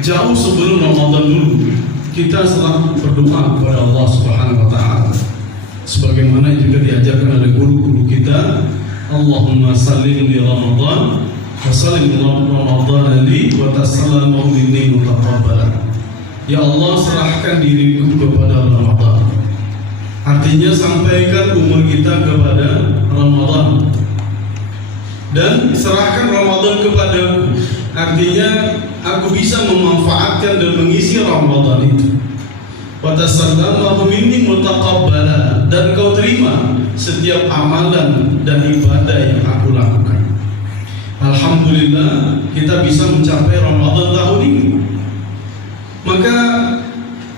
jauh sebelum Ramadan dulu kita selalu berdoa kepada Allah Subhanahu wa taala. Sebagaimana juga diajarkan oleh guru-guru kita, Allahumma sallim li Ramadan wa sallim Ramadan li wa tasallam minni mutaqabbalan. Ya Allah, serahkan diriku kepada Ramadan. Artinya sampaikan umur kita kepada Ramadan. Dan serahkan Ramadan kepadaku. Artinya aku bisa memanfaatkan dan mengisi Ramadan itu. Wa tasallam minni mutaqabbalan, dan kau terima setiap amalan dan ibadah yang aku lakukan. Alhamdulillah kita bisa mencapai Ramadan tahun ini. Maka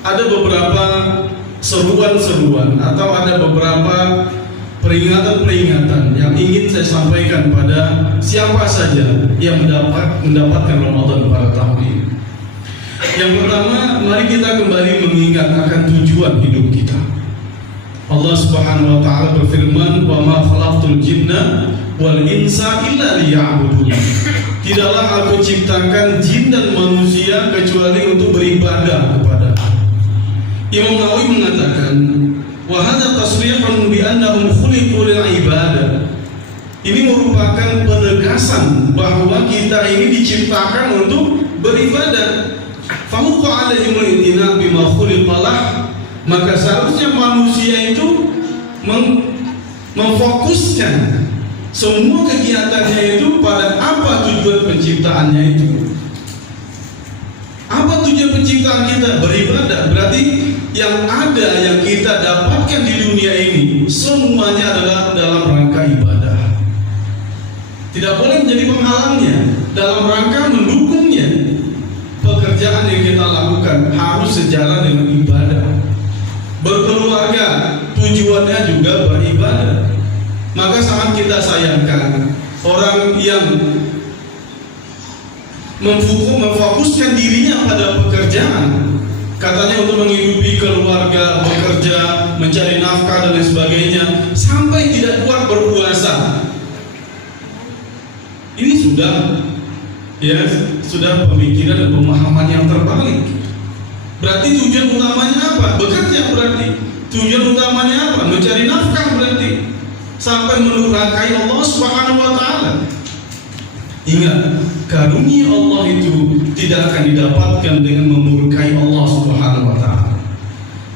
ada beberapa seruan-seruan atau ada beberapa peringatan-peringatan yang ingin saya sampaikan pada siapa saja yang mendapatkan Ramadan pada tahun ini. Yang pertama, mari kita kembali mengingat akan tujuan hidup kita. Allah Subhanahu wa taala berfirman, "Wa ma khalaqtul jinna wal insa illa liya'budun." Tidaklah aku ciptakan jin dan manusia kecuali untuk beribadah kepada. Imam Nawawi mengatakan, "Wa hadza tasrihun bi annahum khuliqu lil ibadah." Ini merupakan penegasan bahwa kita ini diciptakan untuk beribadah. Fahuqa alaihimul intina bima khuliqalah. Maka seharusnya manusia itu memfokuskan semua kegiatannya itu pada apa tujuan penciptaannya itu. Apa tujuan penciptaan kita? Beribadah. Berarti yang ada yang kita dapatkan di dunia ini semuanya adalah dalam rangka ibadah. Tidak boleh menjadi penghalangnya, dalam rangka mendukungnya. Pekerjaan yang kita lakukan harus sejalan dengan ibadah. Berkeluarga tujuannya juga beribadah. Maka sangat kita sayangkan orang yang memfokuskan dirinya pada pekerjaan, katanya untuk menghidupi keluarga, bekerja, mencari nafkah dan lain sebagainya, sampai tidak kuat berpuasa. Ini sudah pemikiran dan pemahaman yang terbalik. Berarti tujuan utamanya apa? Bekerja berarti. Tujuan utamanya apa? Mencari nafkah berarti. Sampai mendurhakai Allah Subhanahu wa taala. Ingat, karunia Allah itu tidak akan didapatkan dengan memurkai Allah Subhanahu wa taala.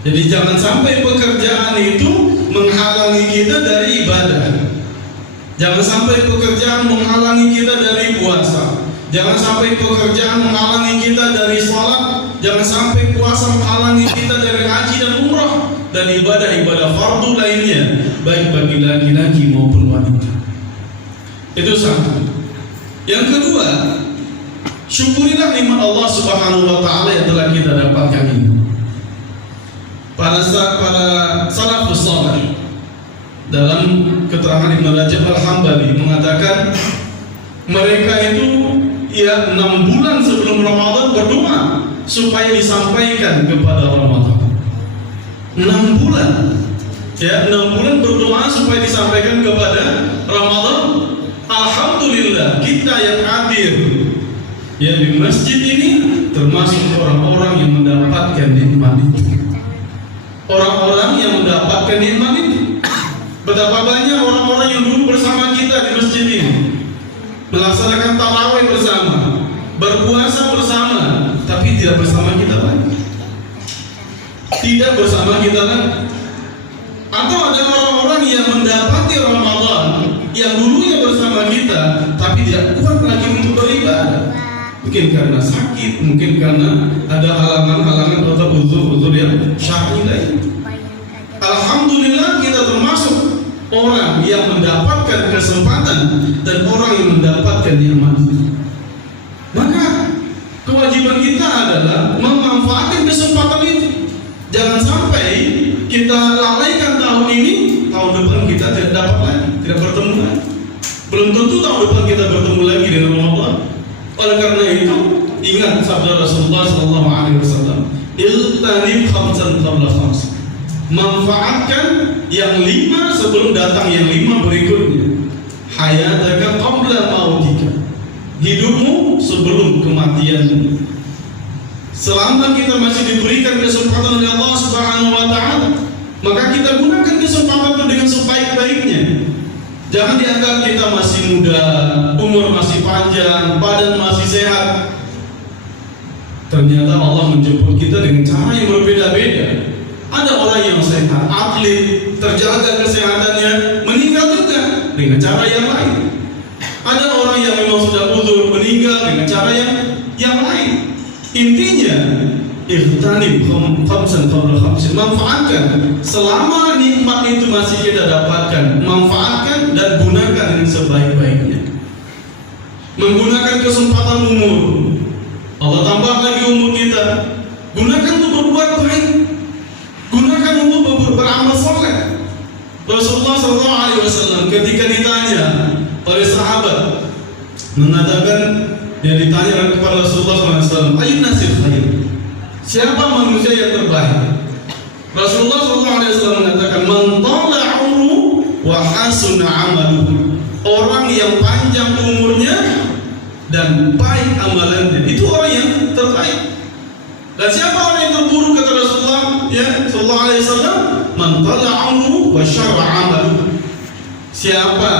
Jadi jangan sampai pekerjaan itu menghalangi kita dari ibadah. Jangan sampai pekerjaan menghalangi kita dari puasa. Jangan sampai pekerjaan menghalangi kita dari sholat. Jangan sampai puasa menghalangi kita dari haji dan umrah dan ibadah-ibadah fardu lainnya, baik bagi laki-laki maupun wanita. Itu satu. Yang kedua, syukurilah nikmat Allah Subhanahu wa taala yang telah kita dapatkan ini. Para salafus saleh dalam keterangan Ibnu Rajab Al-Hambali mengatakan mereka itu 6 bulan sebelum Ramadan berdoa supaya disampaikan kepada Ramadan. 6 bulan. 6 bulan berdoa supaya disampaikan kepada Ramadan. Alhamdulillah kita yang hadir di masjid ini termasuk orang-orang yang mendapatkan nikmat itu. Orang-orang yang mendapatkan nikmat itu. Betapa banyak orang-orang yang dulu bersama kita di masjid ini, melaksanakan tarawih bersama, berpuasa bersama, tapi tidak bersama kita lagi. Tidak bersama kita lagi. Atau ada orang-orang yang mendapati Ramadan yang dulunya bersama kita, tapi tidak kuat lagi untuk beribadah. Mungkin karena sakit, mungkin karena ada halangan-halangan atau uzur-uzur yang syar'i lain. Alhamdulillah kita termasuk orang yang mendapatkan kesempatan dan orang yang mendapatkan nikmat. Maka kewajiban kita adalah memanfaatkan kesempatan itu. Jangan sampai kita lalaikan tahun ini, tahun depan kita tidak dapat lagi, tidak bertemu lagi. Belum tentu tahun depan kita bertemu lagi dengan Ramadan. Oleh karena itu, ingat sabda Rasulullah SAW, "Iltanib khamsan qabla khams." Manfaatkan yang 5 sebelum datang yang 5 berikutnya. Hayataka qabla mautika. Hidupmu sebelum kematianmu. Selama kita masih diberikan kesempatan oleh Allah Subhanahu wa taala, maka kita gunakan kesempatan itu dengan sebaik-baiknya. Jangan dianggap kita masih muda, umur masih panjang, badan masih sehat. Ternyata Allah menjemput kita dengan cara yang berbeda-beda. Ada orang yang sehat, atlet, terjaga kesehatannya, meninggal juga dengan cara yang lain. Ada orang yang memang sudah uzur, meninggal dengan cara yang lain. Intinya, ikhtanim khamsan qabla khamsin, manfaatkan selama nikmat itu masih kita dapatkan, manfaatkan dan gunakan dengan sebaik-baiknya. Menggunakan kesempatan umur, Allah tambah lagi umur kita, gunakan untuk berbuat baik, gunakan untuk beramal soleh. Rasulullah SAW ketika ditanya oleh sahabat, mengatakan, dia ditanya kepada Rasulullah SAW, ayun nasib khair, siapa manusia yang terbaik? Rasulullah SAW mengatakan, man tala umru wa hasuna amaluhu, orang yang panjang umurnya dan baik amalannya, itu orang yang terbaik. Dan siapa orang yang terburuk, kata Rasulullah sallallahu alaihi wasallam, man tala umru wa syarra amaluhu, siapa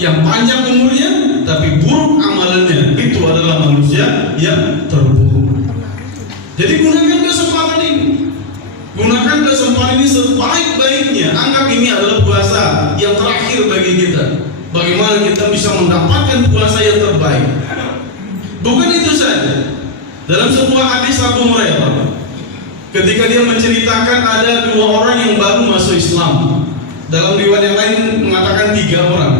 yang panjang umurnya tapi buruk amalannya, itu adalah manusia yang terburuk. Jadi gunakan kesempatan ini, gunakan kesempatan ini sebaik-baiknya. Anggap ini adalah puasa yang terakhir bagi kita. Bagaimana kita bisa mendapatkan puasa yang terbaik? Bukan itu saja. Dalam sebuah hadis Abu Hurairah, ketika dia menceritakan ada dua orang yang baru masuk Islam, dalam riwayat yang lain mengatakan 3 orang.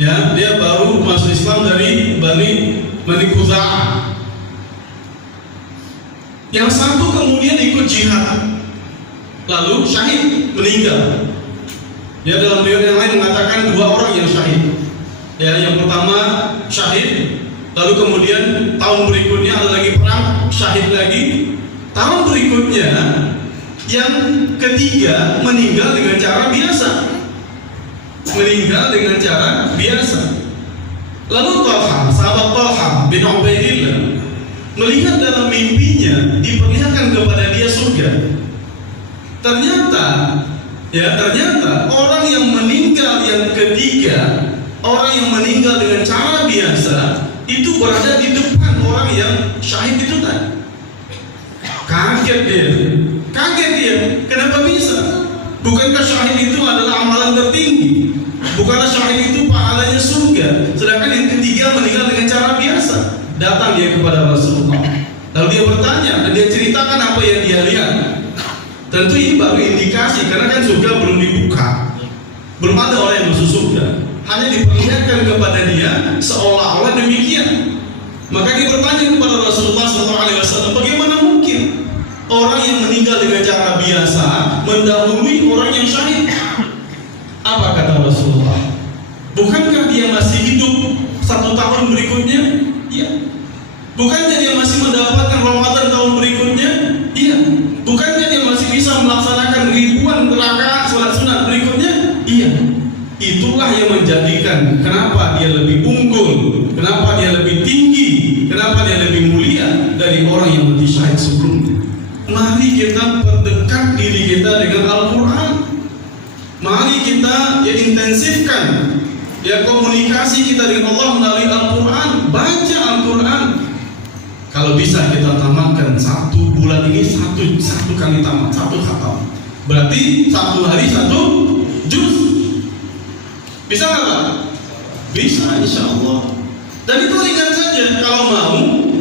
Ya, dia baru masuk Islam dari Bani Khuza'ah. Yang satu kemudian ikut jihad, lalu syahid, meninggal. Ya, dalam riwayat yang lain mengatakan 2 orang yang syahid. Ya, yang pertama syahid, lalu kemudian tahun berikutnya ada lagi perang, syahid lagi. Tahun berikutnya yang ketiga meninggal dengan cara biasa. Meninggal dengan cara biasa. Lalu Talha, sahabat Talha bin Ubaidillah, melihat dalam mimpinya diperlihatkan kepada dia surga. Ternyata orang yang meninggal yang ketiga, orang yang meninggal dengan cara biasa, itu berada di depan orang yang syahid itu tadi. Kaget dia. Kenapa bisa? Bukankah syahid itu adalah amalan tertinggi? Bukankah syahid itu pahalanya surga? Sedangkan yang ketiga meninggal dengan cara biasa. Datang dia kepada Rasulullah, lalu dia bertanya dan dia ceritakan apa yang dia lihat. Tentu ini baru indikasi, karena kan surga belum dibuka, belum ada orang yang masuk surga, hanya diperlihatkan kepada dia seolah-olah demikian. Maka dia bertanya kepada Rasulullah SAW, bagaimana mungkin orang yang meninggal dengan cara biasa mendahului orang yang syahid? Apa kata Rasulullah? Bukankah dia masih hidup 1 tahun berikutnya? Iya. Bukankah dia masih mendapatkan Ramadan tahun berikutnya? Iya. Bukankah dia masih bisa melaksanakan ribuan rakaat salat sunat berikutnya? Iya. Itulah yang menjadikan kenapa dia lebih unggul, kenapa dia lebih tinggi, kenapa dia lebih mulia dari orang yang mati syahid sebelumnya. Mari kita perdekat diri kita dengan Al-Quran. Mari kita intensifkan komunikasi kita dengan Allah melalui Al-Quran. Baca Al-Quran. Kalau bisa kita tamatkan 1 bulan ini satu kali tamat, 1 khatam. Berarti 1 hari 1 juz. Bisa nggak Pak? Bisa, insya Allah. Dan itu ringan saja. Kalau mau,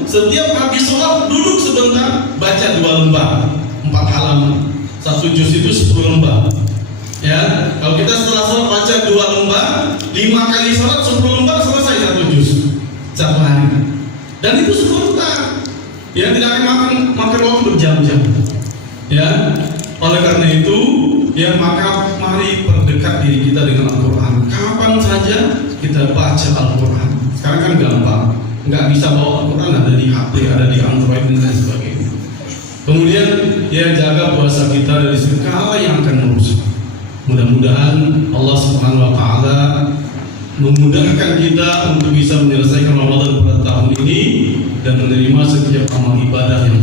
setiap habis sholat duduk sebentar, baca 2 lembar, 4 halaman. 1 juz itu 10 lembar. Ya, kalau kita setelah sholat baca 2 lembar, 5 kali sholat 10 lembar, selesai 1 juz 1 hari. Dan itu sebentar. Ya, tidak akan makan waktu berjam-jam. Ya, oleh karena itu, maka mari perdekat diri kita dengan Al-Quran. Kapan saja kita baca Al-Quran. Sekarang kan gampang, nggak bisa bawa Al-Quran, ada di HP, ada di Android dan lain sebagainya. Kemudian jaga puasa kita dari segala yang akan merusak. Mudah-mudahan Allah Subhanahu Wa Taala memudahkan kita untuk bisa menyelesaikan Ramadan pada tahun ini dan menerima setiap amal ibadah yang